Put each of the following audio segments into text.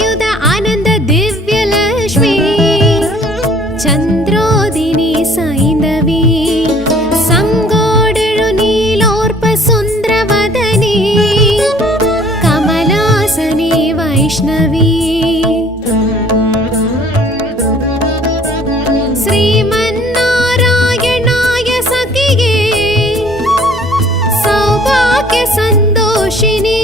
സായുധ ആനന്ദ ദിവ്യലക്ഷ്മി ചന്ദ്രോദിനി സൈന്ധവി സംഗോടെഴു നീലോർപ്പ സുന്ദരവദനി കമലാസനി വൈഷ്ണവി ശ്രീമന്നാരായണായ സഖിയേ സൗഭാഗ്യ സന്തോഷിനി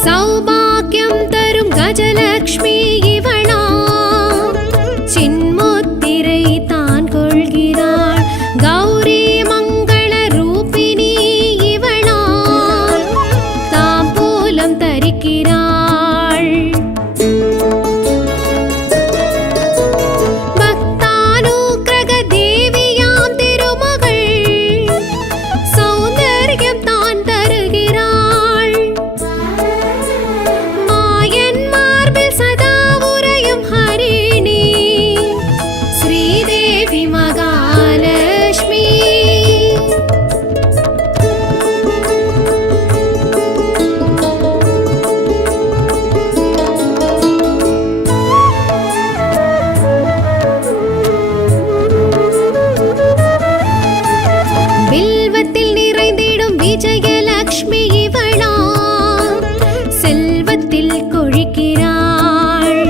സൗഭാഗ്യം തരും ഗജലക്ഷ്മി ഇവളാ ചിന്മുത്തിரை താൻ കൊள்கிறாள் ഗൗരി മംഗള രൂപിണി ഇവളാ താംബൂലം തരിக்கிறாள் ഭക്താനുഗ്രഹ ദേവിയാം തിരുമകൾ സൗന്ദര്യം താൻ തരുகிறாள் விஜயலக்ஷ்மி இவளா செல்வத்தில் கொழிக்கிறாள்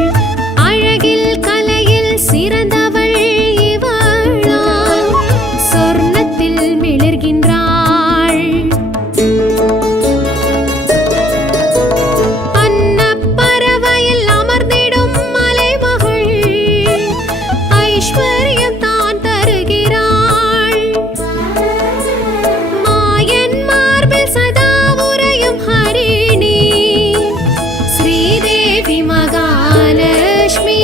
அழகில் கலையில் சிறந்தவள் இவளா சொர்ணத்தில் மிளர்கின்றாள் அன்னப்பறவையில் அமர்ந்திடும் மலைமகள் ஐஸ்வர்யம் தான் தருகிறாள் சதா உரையும் ஹரிணி ஸ்ரீதேவி மகாலட்சுமி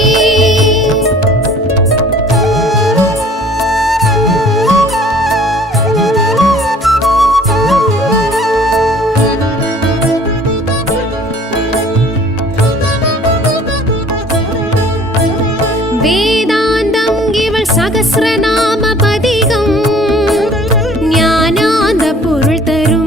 வேதாந்தம் இவள் சகஸ்ரநாம பதிகம் ஞானாந்த பொருள் தரும்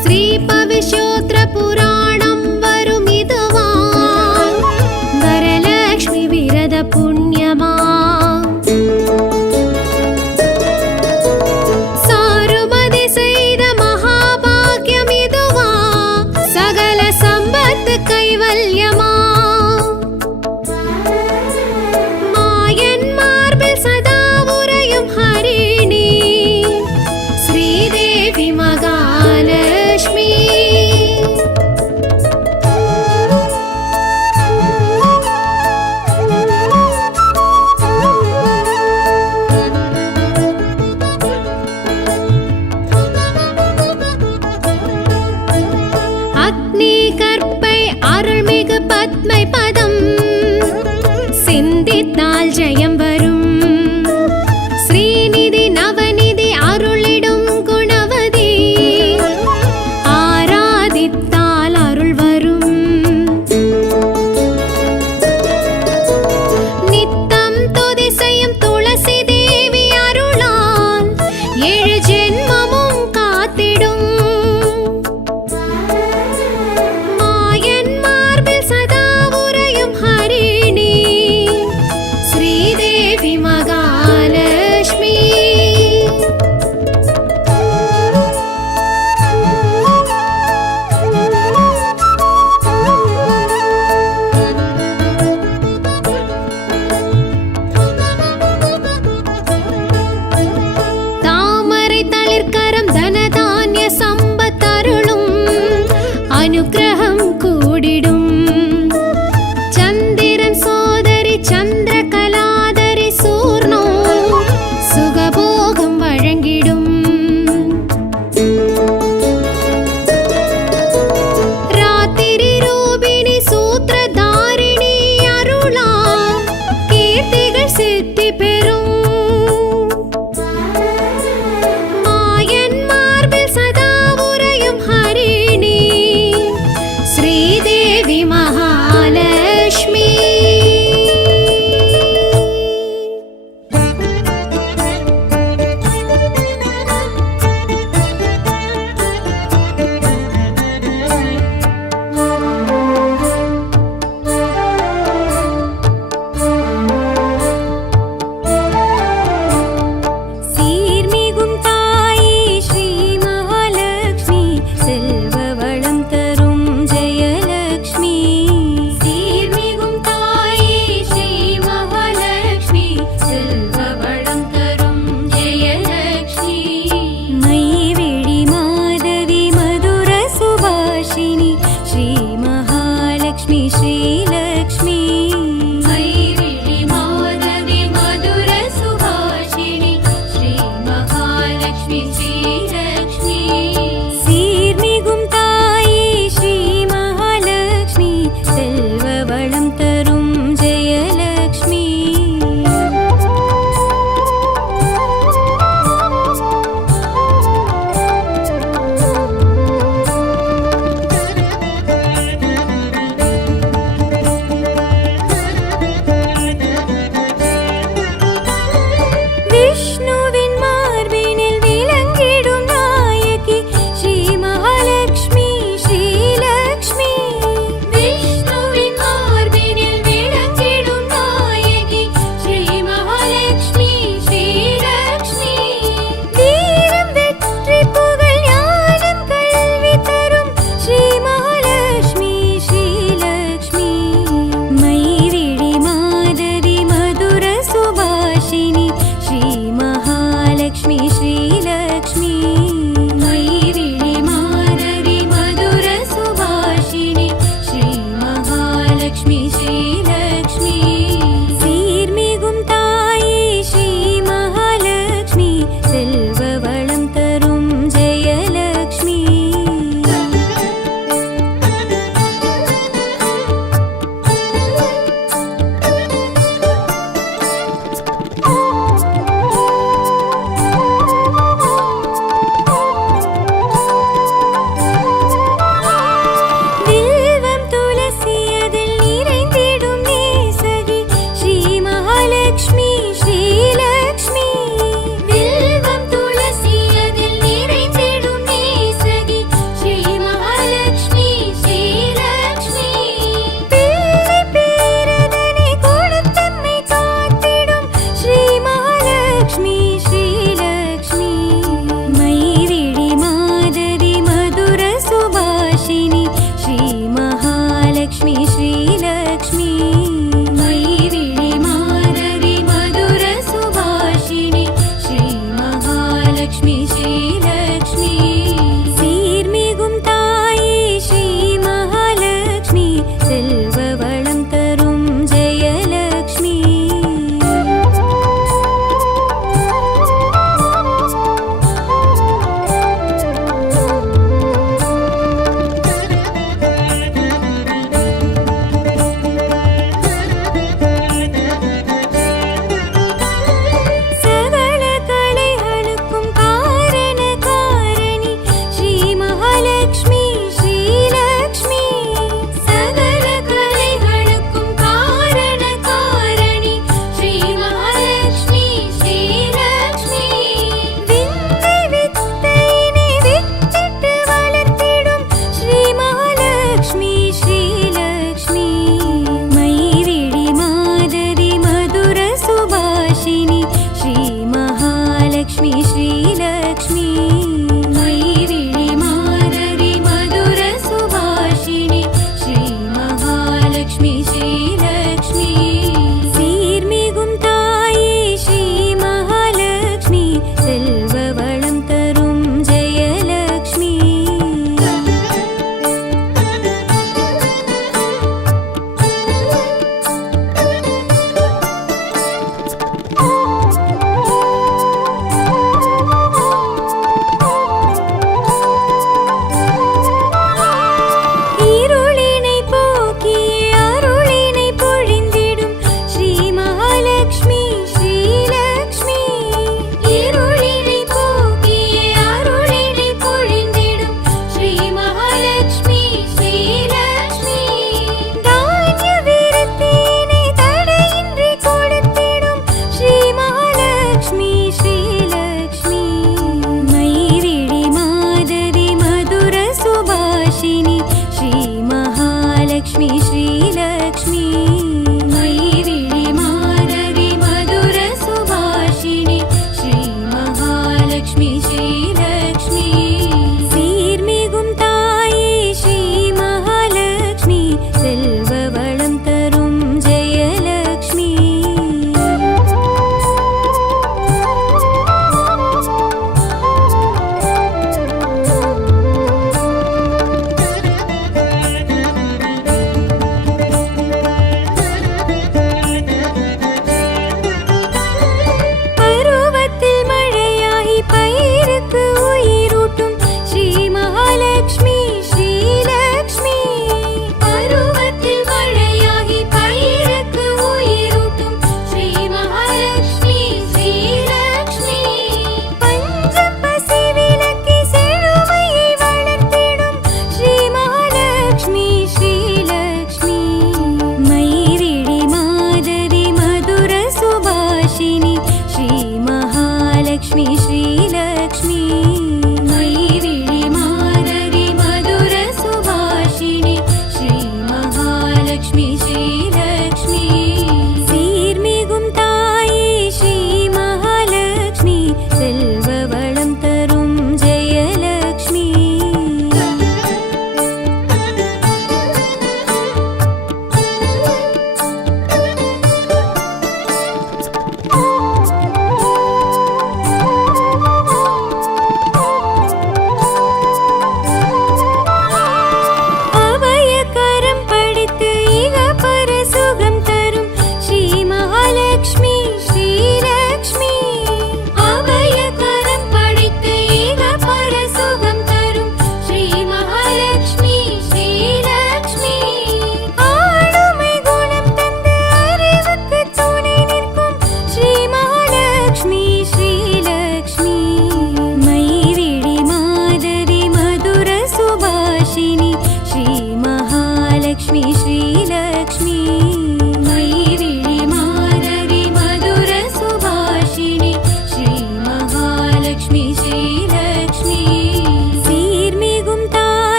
ശ്രീ പവിശോത്ര പുരാണം വരും ഇതുവാ വരലക്ഷ്മി വിരത പുണ്യമാ സാരുമതി ചെയ്ത മഹാഭാഗ്യം ഇതുവാ സകല സമ്പത്ത് കൈവല്യമാ சிந்தித்தால் ஜெயம் வரும். ஸ்ரீநிதி நவநிதி அருளிடும் குணவதி, ஆராதித்தால் அருள் வரும். நித்தம் துதி செய்யும் துளசி தேவி அருளால் ஏழு ஜென்மமும் காத்திடும். மாயன் மார்பில் சதா உறையும் ஹரிணி, ஸ்ரீதேவி மகாலட்சுமி. தாமரை தளிர்கரம் தனதான்ய சம்பத்தருளும், அனுக்கிரகம் கூடிடும். சந்திரன் சோதரி சந்திரகலாதரி சூர்ணோ, சுகபோகம் வழங்கிடும். ராத்திரி ரூபிணி சூத்திரதாரிணி அருளா, கீர்த்திகள் சித்தி பெறும். மாயன் மார்பில் சதா உறையும் ஹரிணி, ஸ்ரீதேவி மகாலட்சுமி. சீர்மிகும் தாயே ஸ்ரீ மகாலட்சுமி, செல்வ வளம் தரும் ஜெயலட்சுமி. சீர்மிகும் தாயே ஸ்ரீ மகாலட்சுமி, செல்வ வளம் தரும் ஜெயலட்சுமி. மைவிழி மாதவி மதுர சுபாஷினி, ஸ்ரீ மகாலட்சுமி ஸ்ரீலக்ஷ்மி. மைவிழி மாதவி மதுர சுபாஷினி, ஸ்ரீ மகாலட்சுமி ஸ்ரீலக்ஷ்மி. சீர்மிகும் தாயே ஸ்ரீ மகாலட்சுமி, செல்வ வளம் தரும் ஜெயலட்சுமி. விஷ்ணுவின் மார்பினில் விளங்கிடும் நாயகி, ஸ்ரீ மகாலட்சுமி ஸ்ரீலக்ஷ்மி. விஷ்ணுவின் மார்பினில் விளங்கிடும் நாயகி, ஸ்ரீ மகாலட்சுமி ஸ்ரீலக்ஷ்மி. வீரம் வெற்றி புகழ் ஞானம் கல்வி தரும், ஸ்ரீ மகாலட்சுமி ஸ்ரீலக்ஷ்மி. மைவிழி மாதவி மதுர சுபாஷினி, ஸ்ரீ மகாலட்சுமி ஸ்ரீலக்ஷ்மி. மைவிழி மாதவி மதுர சுபாஷினி, ஸ்ரீ மகாலட்சுமி ஸ்ரீலக்ஷ்மி. சீர்மிகும் தாயே ஸ்ரீ மகாலட்சுமி, செல்வ வளம் தரும் ஜெயலட்சுமி. வில்வம் துளசி அதில் நிறைந்திடும்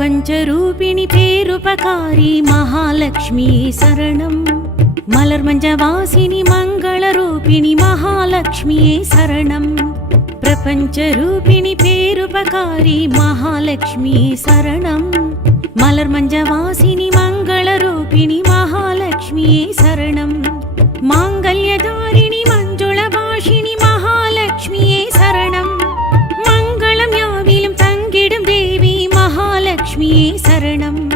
பிரபஞ்சரூபிணி பேருபகாரி மகாலட்சுமியே சரணம். மலர் மஞ்சவாசினி மங்களரூபிணி மகாலட்சுமியே சரணம். பிரபஞ்சரூபிணி பேருபகாரி மகாலட்சுமியே சரணம். மலர் மஞ்சவாசினி மங்களரூபிணி மகாலட்சுமியே சரணம். மாங்கல்யதாரிணி மஞ்சுளபாஷினி மகாலட்சுமியே சரணம். மங்களம் யாவிலும் தங்கிடும் தேவி மகாலட்சுமியே சரணம்.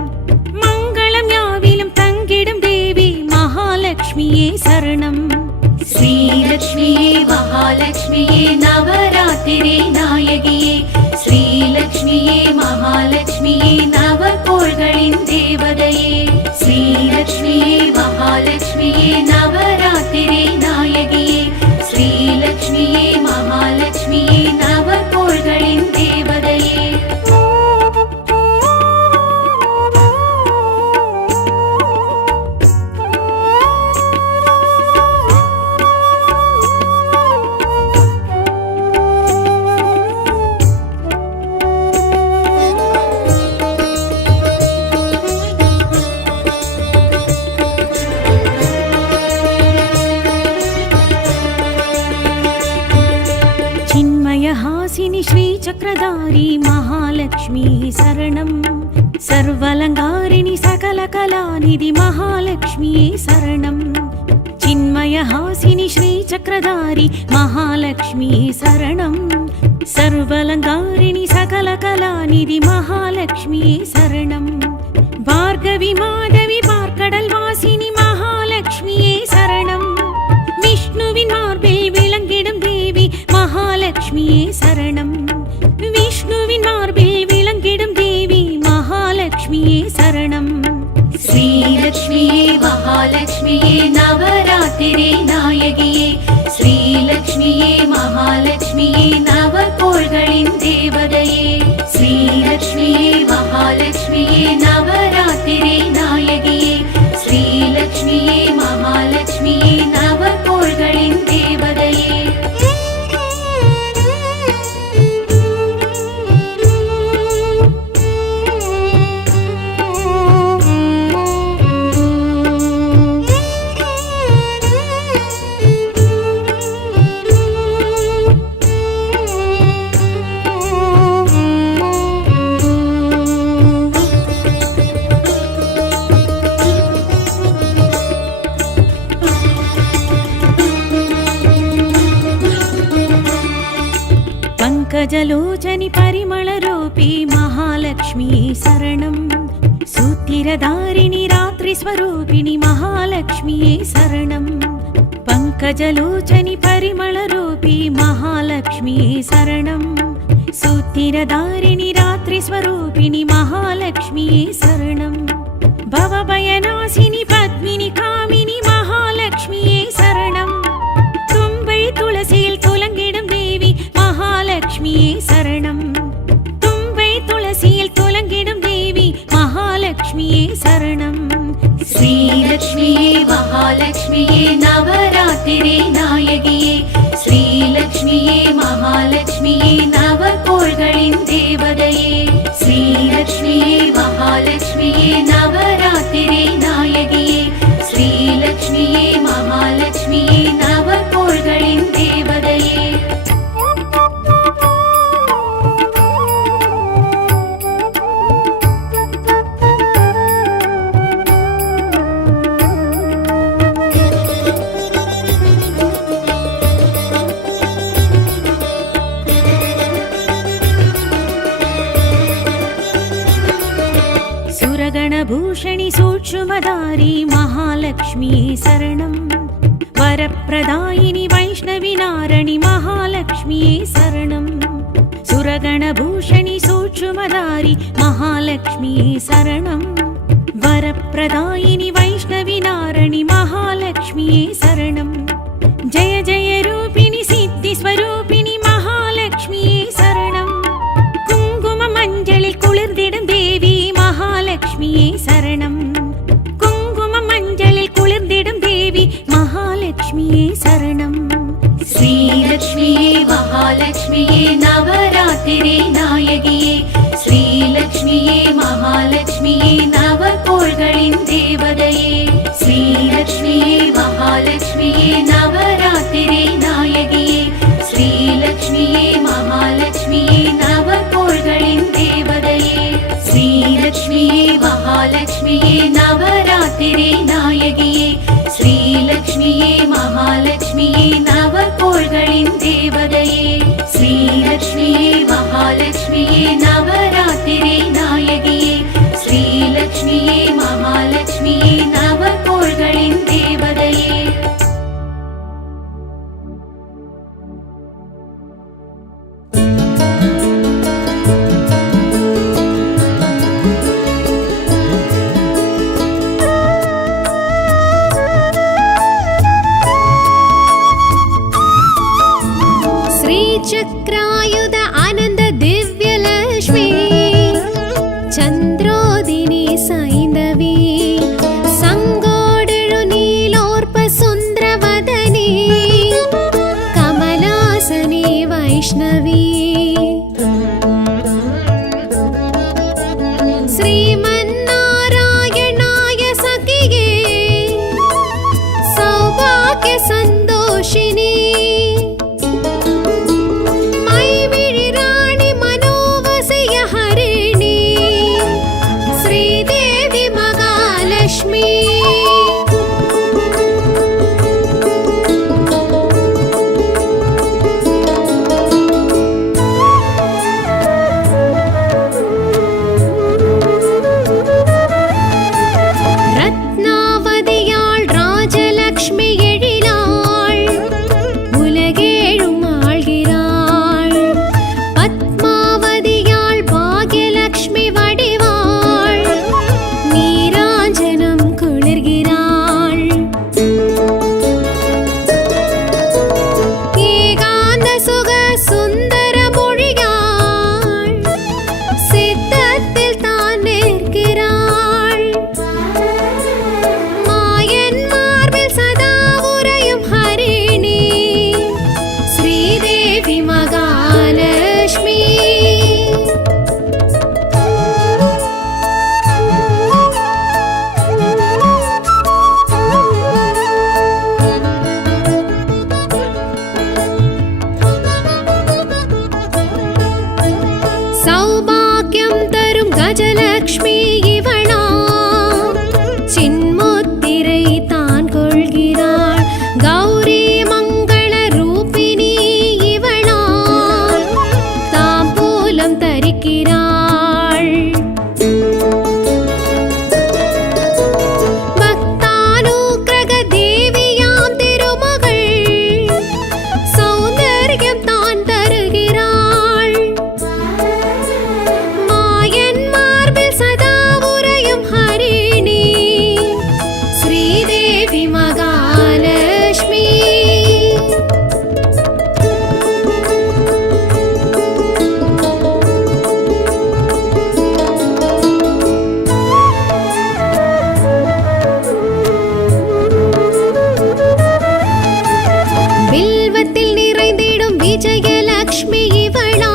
மங்களம் யாவிலும் தங்கிடும் தேவி மகாலட்சுமியே சரணம். ஸ்ரீலக்ஷ்மியே மகாலட்சுமியே நவராத்திரி நாயகியே. ஸ்ரீலக்ஷ்மியே மகாலட்சுமியே நவகோள்களின் தேவதையே. ஸ்ரீலக்ஷ்மியே மகாலட்சுமியே நவராத்திரி நாயகியே. ஸ்ரீலக்ஷ்மியே மகாலட்சுமியே நவகோள்களின் தேவதையே. चिन्मयहासिनि श्रीचक्रधारी महालक्ष्मी शरणं. सर्वलङ्कारिणि सकलकलानिधि महालक्ष्मी शरणं. चिन्मयहासिनि श्रीचक्रधारी महालक्ष्मी शरणं. सर्वलङ्कारिणि सकलकलानिधि महालक्ष्मी शरणं. भार्गवी माधवी பார்க்கடல்வாசினி மகாலட்சுமியே சரணம். விஷ்ணுவின் மார்பில் விளங்கிடும் தேவி மகாலட்சுமியே சரணம். விஷ்ணுவின் மார்பில் விளங்கிடும் தேவி மகாலட்சுமியே சரணம். ஸ்ரீலக்ஷ்மியே மகாலட்சுமியே நவராத்திரி நாயகியே. ஸ்ரீலக்ஷ்மியே மகாலட்சுமியே நவகோள்களின் தேவதையே. ஸ்ரீலக்ஷ்மியே மகாலட்சுமியே நவராத்திரி நாயகியே. ஸ்ரீலக்ஷ்மியே மகாலட்சுமியே நவகோள்களின் தேவதையே. पंकजलोचनि परिमलरूपी महालक्ष्मी शरणं. सूतिरधारिणि रात्रिस्वरूपिणि महालक्ष्मी शरणं. पंकजलोचनि परिमलरूपी महालक्ष्मी शरणं. सूतिरधारिणि रात्रिस्वरूपिणि महालक्ष्मी शरणं. भवभयनाशिनि पद्मिनि कामिनि महालक्ष्मी शरणं. तुम्बै तुलसिயில் துலங்கிடும் தேவி மகாலட்சுமியே சரணம். தும்பை துளசியில் துலங்கிடும் தேவி மகாலட்சுமியே சரணம். ஸ்ரீலக்ஷ்மியே மகாலட்சுமியே நவராத்திரி நாயகியே. ஸ்ரீலக்ஷ்மியே மகாலட்சுமியே நவகோள்களின் தேவதையே. ஸ்ரீலக்ஷ்மியே மகாலட்சுமியே நவராத்திரி நாயகியே. ஸ்ரீலக்ஷ்மியே மகாலட்சுமியே நவகோள்களின் தேவதையே. सुरगणभूषणि सूक्ष्मधारी महालक्ष्मी शरणं. वरप्रदायिनि वैष्णविनारणि महालक्ष्मी शरणं. सुरगणभूषणि सूक्ष्मधारी महालक्ष्मी शरणं. वरप्रदायिनि वैष्णविनारणि महालक्ष्मी शरणं. जय जय रूपिणि सिद्धिस्वरूपिणि महालक्ष्मी शरणं. कुङ्कुममञ्जलिൽ കുളിർന്നിടും ദേവി മഹാലക്ഷ്മിയെ ശരണം. കുങ്കുമമഞ്ജലിൽ കുളിർന്നിടും ദേവി മഹാലക്ഷ്മിയെ ശരണം. ശ്രീലക്ഷ്മിയെ മഹാലക്ഷ്മിയെ നവരാത്രി നായകിയെ. ശ്രീലക്ഷ്മിയെ മഹാ श्रीलक्ष्म्ये नवरात्रिरे नायगिये श्रीलक्ष्म्ये महालक्ष्म्ये नवकोळ्गळिन् देवतये श्रीलक्ष्म्ये महालक्ष्म्ये नवरात्रिरे नायगिये श्रीलक्ष्म्ये महालक्ष्म्ये नवकोळ्गळिन् देवतये चक्रायुध आनंद दिव्यलक्ष्मी चंद्रोदिनी सैंधवी संगोडळु नीलोर्प सुंदरवदनी कमलासनी वैष्णवी श्रीमन्नारायणाय सखिये सौभाग्य संतोषिनी गजलक्ष्मी इवळा चिन्मुत्तिरै तान कोळ्गिराळ गौरी मंगल रूपिणी इवळा तांबूलं तरिक्किराळ भक्तानुग्रह देवियां तिरुमगळ सौंदर्यं तान तरुगिराळ விஜயலக்ஷ்மி இவளா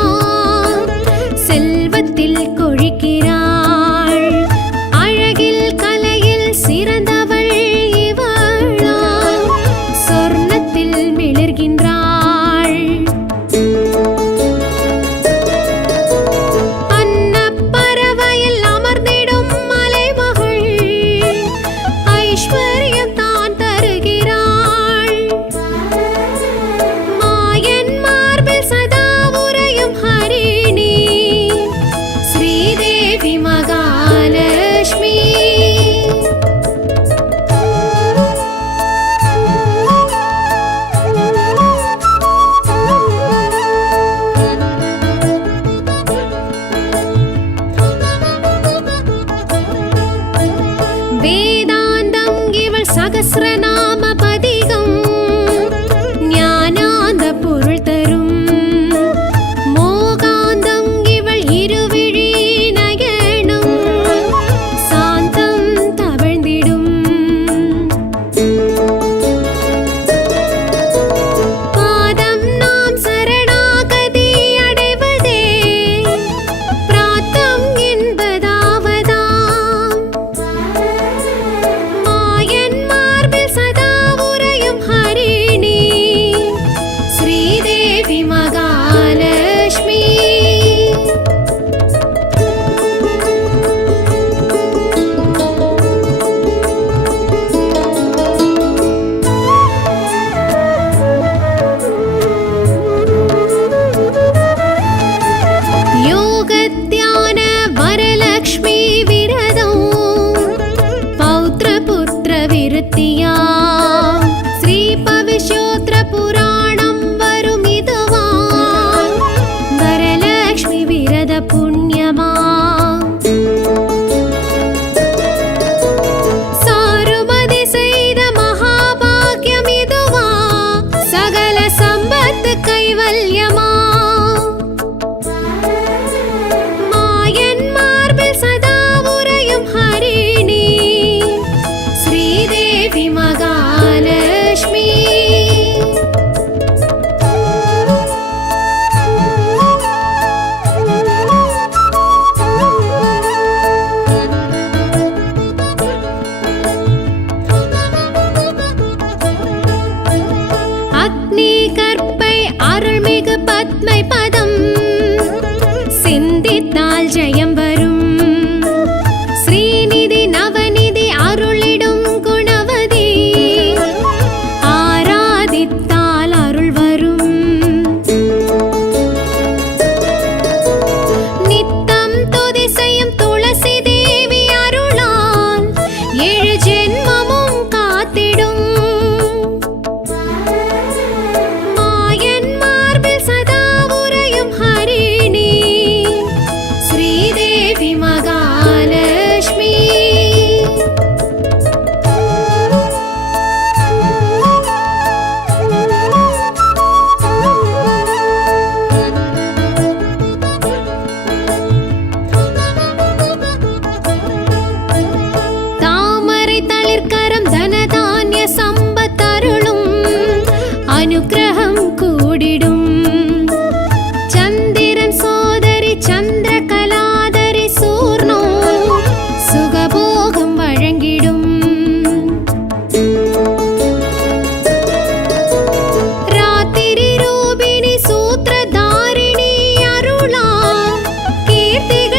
செல்வத்தில் கொழிக்கிறாள் அழகில் கலையில் சிறந்தவள் இவளா சொர்ணத்தில் மிளர்கின்றாள் அன்னப்பறவையில் அமர்ந்திடும் மலைமகள் ஐஸ்வர்யம் தான் தருகிறாள் सदा उरयुं हरिणी श्रीदेवी महालक्ष्मी वेदान्तं इवळ सहस्रनाम पदिगं ज्ञानान्द பொருள் தரும்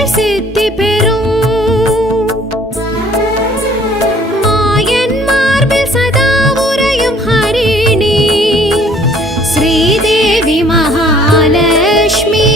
சித்தி பெறும் மாயன் மார்பில் சதா உறையும் ஹரிணி ஸ்ரீதேவி மகாலட்சுமி.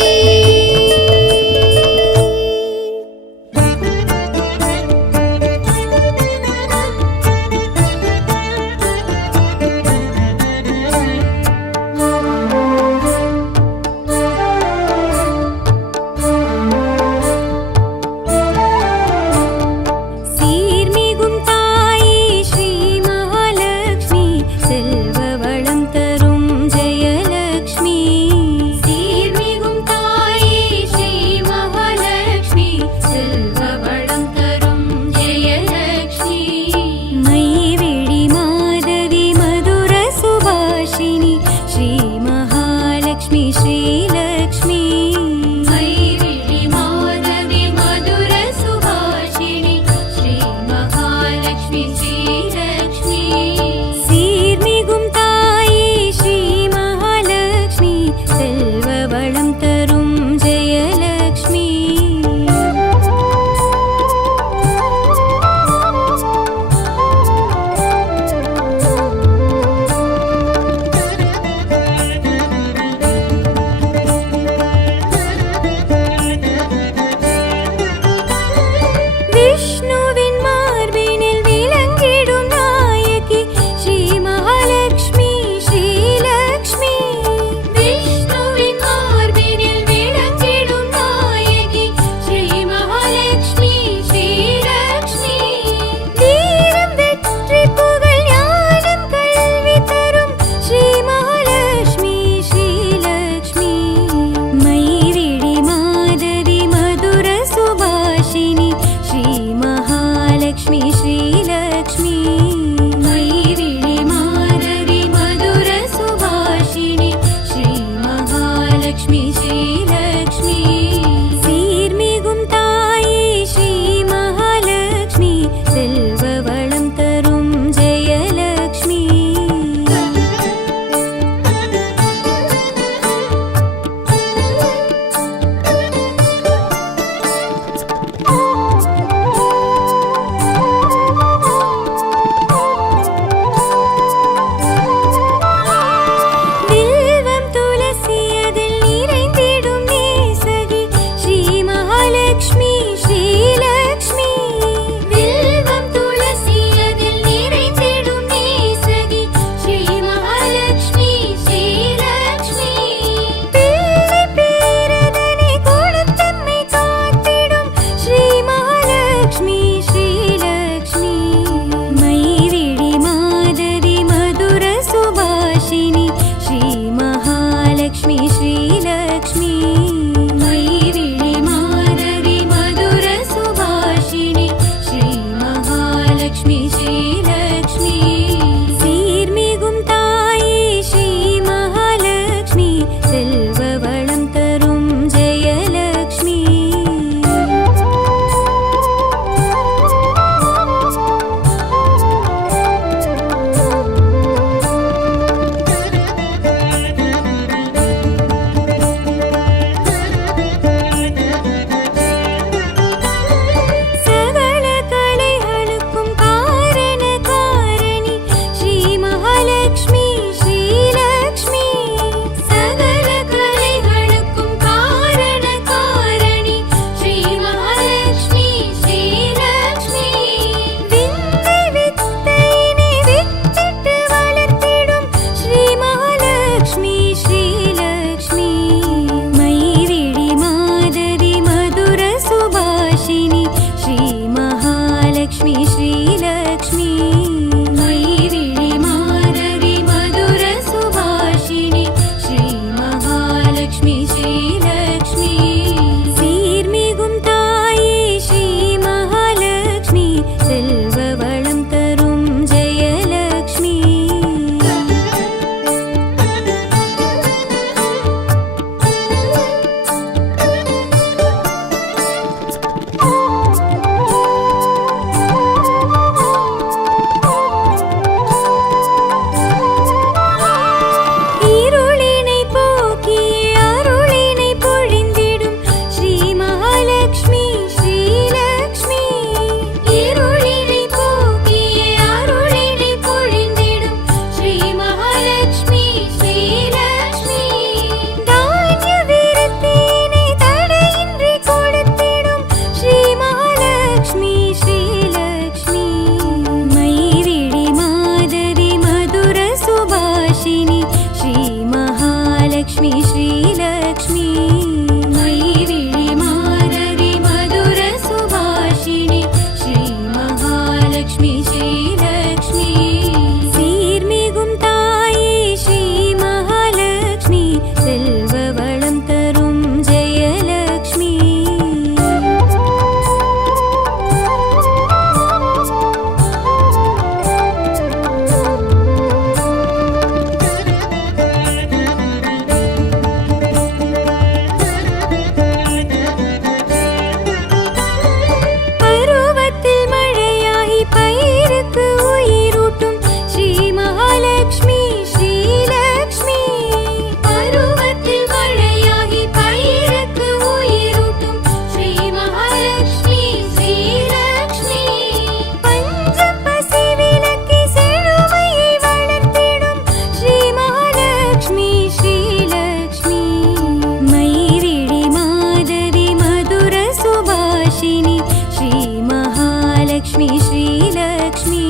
सुभाषिणि श्री महालक्ष्मी श्रीलक्ष्मी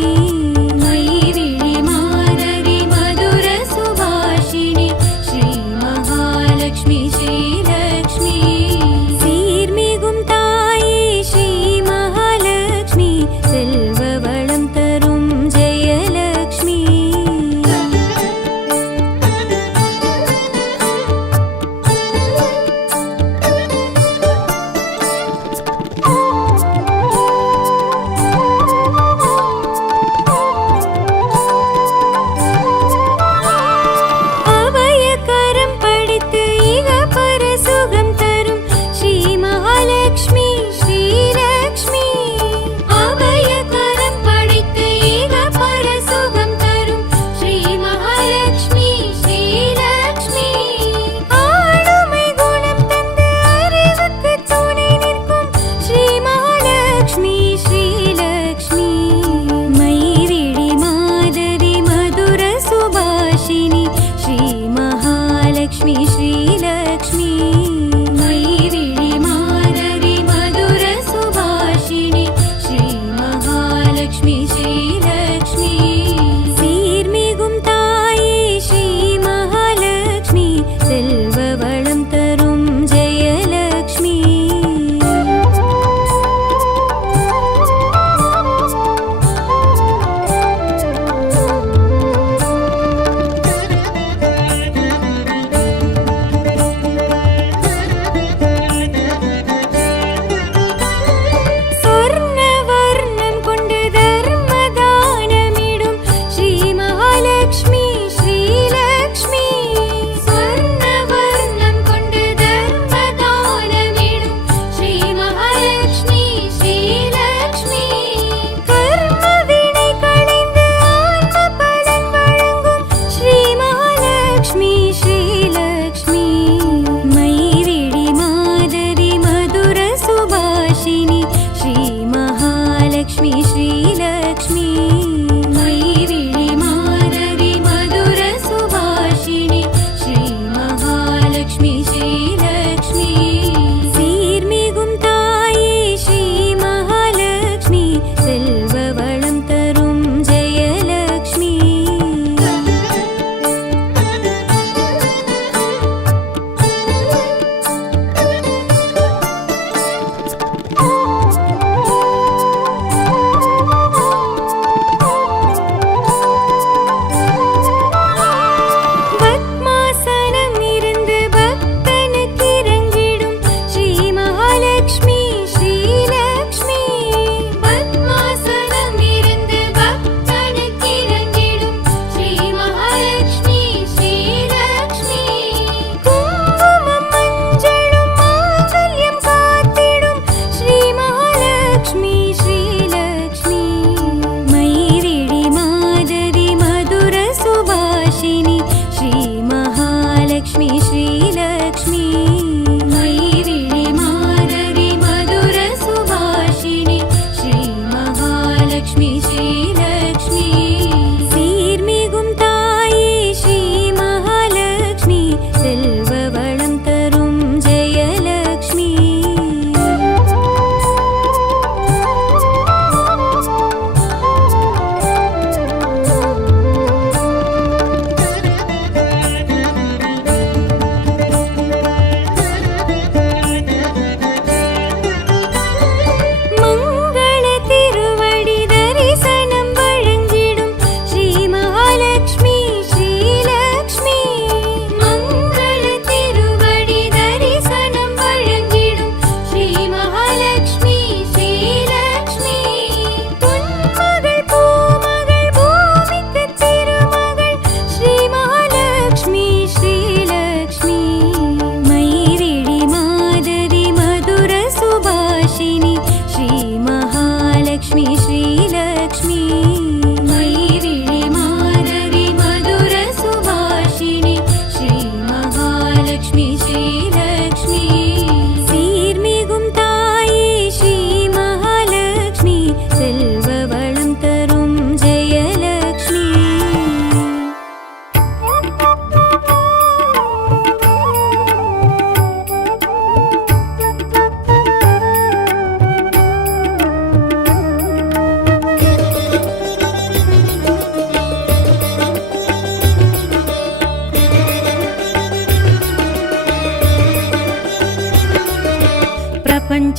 मैविळि मादरि मधुर सुभाषिणि श्री महालक्ष्मी श्रीलक्ष्मी சீர்மிகும் தாயே ஸ்ரீ மகாலட்சுமி செல்வ வளம் தரும் ஜெயலக்ஷ்மி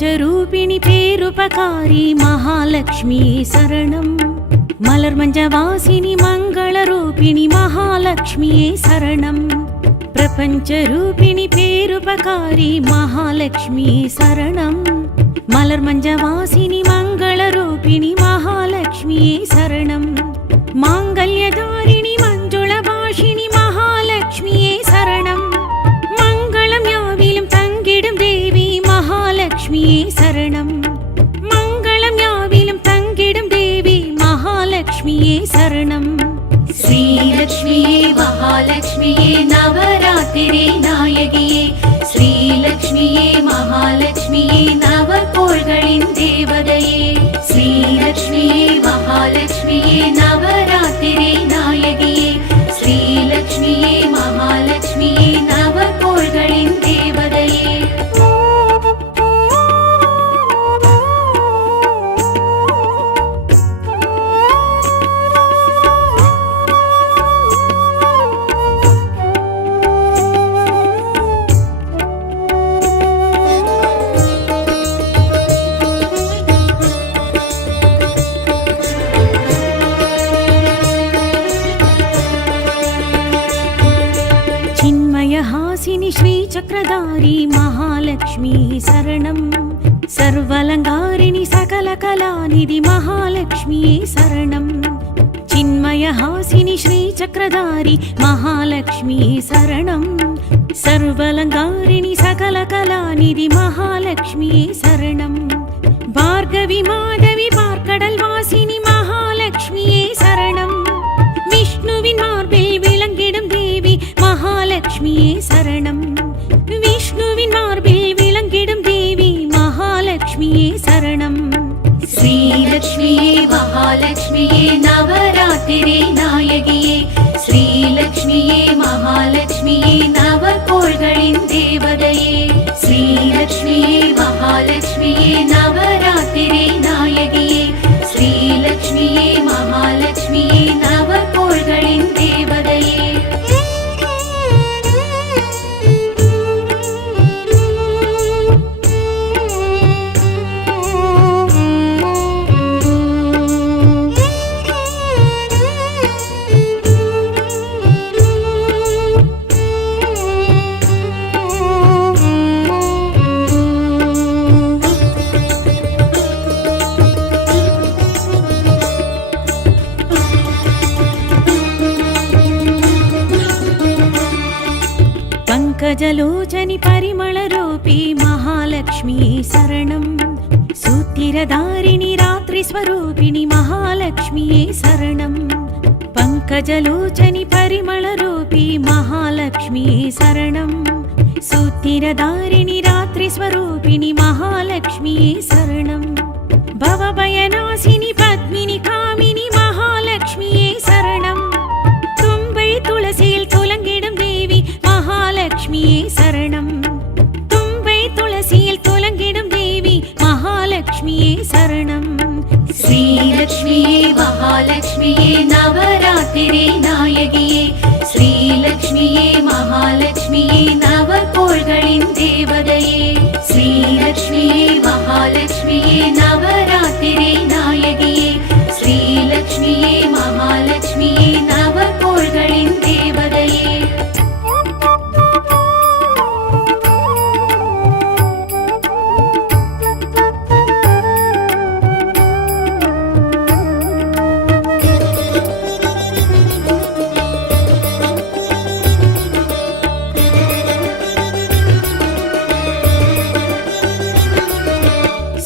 பிரபஞ்சரூபிணி பேருபகாரி மகாலட்சுமியே சரணம். மலர் மஞ்சவாசினி மங்களரூபிணி மகாலட்சுமியே சரணம். பிரபஞ்சரூபிணி பேருபகாரி மகாலட்சுமியே சரணம். மலர் மஞ்சவாசினி மங்களரூபிணி மகாலட்சுமியே சரணம். மாங்கல்யதாரிணி மஞ்சுளபாஷினி மகாலட்சுமியே சரணம். மங்களம் யாவிலும் தங்கிடும் தேவி மகாலட்சுமியே சரணம். மங்களம் யாவிலும் தங்கிடும் தேவி மகாலட்சுமியே சரணம். ஸ்ரீலக்ஷ்மியே மகாலட்சுமியே நவராத்திரி நாயகியே. ஸ்ரீலக்ஷ்மியே மகாலட்சுமியே நவகோள்களின் தேவதையே. ஸ்ரீலக்ஷ்மியே மகாலட்சுமியே நவராத்திரி நாயகியே. ஸ்ரீலக்ஷ்மியே மகாலட்சுமியே நவகோள்களின் தேவதையே. चिन्मयहासिनि श्रीचक्रधारी महालक्ष्मी शरणं. सर्वालङ्कारिणि सकलकलानिधि महालक्ष्मी शरणं. चिन्मयहासिनि श्रीचक्रधारी महालक्ष्मी शरणं. सर्वालङ्कारिणि सकलकलानिधि महालक्ष्मी शरणं. भार्गवी माधवी पार्कडल् वासिनि महालक्ष्मिये शरणं. विष्णुविन् मार्बिल् विलंगिडुम देवी महालक्ष्मिये शरणं. विष्णुविन् मार्बिल् विलंगिडुम देवी महालक्ष्मिये शरणं. श्रीलक्ष्मिये महालक्ष्मिये नवरात्रि नायगिये. श्रीलक्ष्मिये महालक्ष्मिये नवकोள்களின் தேவதையே. श्रीलक्ष्मिये महालक्ष्मिये नवरात्रि नायगिये. श्रीलक्ष्मिये महालक्ष्मिये नवकोள்களின் தேவதையே. पंकजलोचनि परिमलरूपी महालक्ष्मी शरणं. सूतिरधारिणि रात्रिस्वरूपिणि महालक्ष्मी शरणं. पंकजलोचनि परिमलरूपी महालक्ष्मी शरणं. सूतिरधारिणि रात्रिस्वरूपिणि महालक्ष्मी शरणं. भवभयनाशिनि पद्मिनि कामिनि महालक्ष्मी शरणं. तुम्बै तुलसिயில் துலங்கிடும் தேவி महालक्ष्मिये शरणं. तुम्बै तुलसिயில் துலங்கிடும் தேவி महालक्ष्मिये शरणं. श्रीलक्ष्मिये महालक्ष्मिये नवरात्रि नायगिये. श्रीलक्ष्मिये महालक्ष्मिये नवकोள்களின் தேவதையே. श्रीलक्ष्मिये महालक्ष्मिये नवरात्रि नायगिये. श्रीलक्ष्मिये महालक्ष्मिये नवकोள்களின் தேவதையே.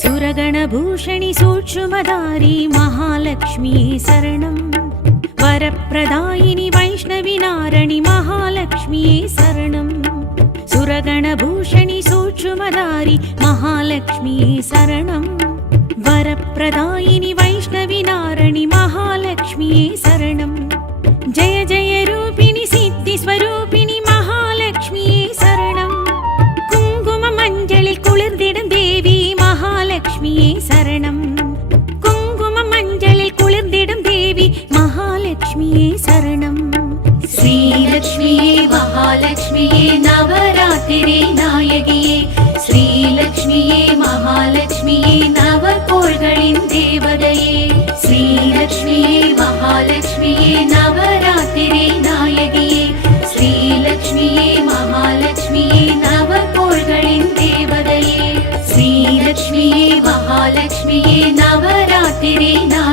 सुरगणभूषणि सूक्ष्मधारी महालक्ष्मी शरणं. वरप्रदायिनि वैष्णविनारणि महालक्ष्मी शरणं. सुरगणभूषणि सूक्ष्मधारी महालक्ष्मी शरणं. वरप्रदायिनि वैष्णविनारणि महालक्ष्मी शरणं. जय जय रूपिणि सिद्धिस्वरूपिणि महालक्ष्मी शरणं. कुङ्कुममञ्जलिൽ കുളിർന്നിടും ദേവി महालक्ष्मिये शरणं. कुङ्कुममञ्जलिൽ കുളിർന്നിടും ദേവി महालक्ष्मिये शरणं. श्रीलक्ष्मिये महालक्ष्मिये नवरात्रि नायगिये. श्रीलक्ष्मिये महालक्ष्मिये श्रीलक्ष्म्ये महालक्ष्म्ये नवरात्रिरे नायिके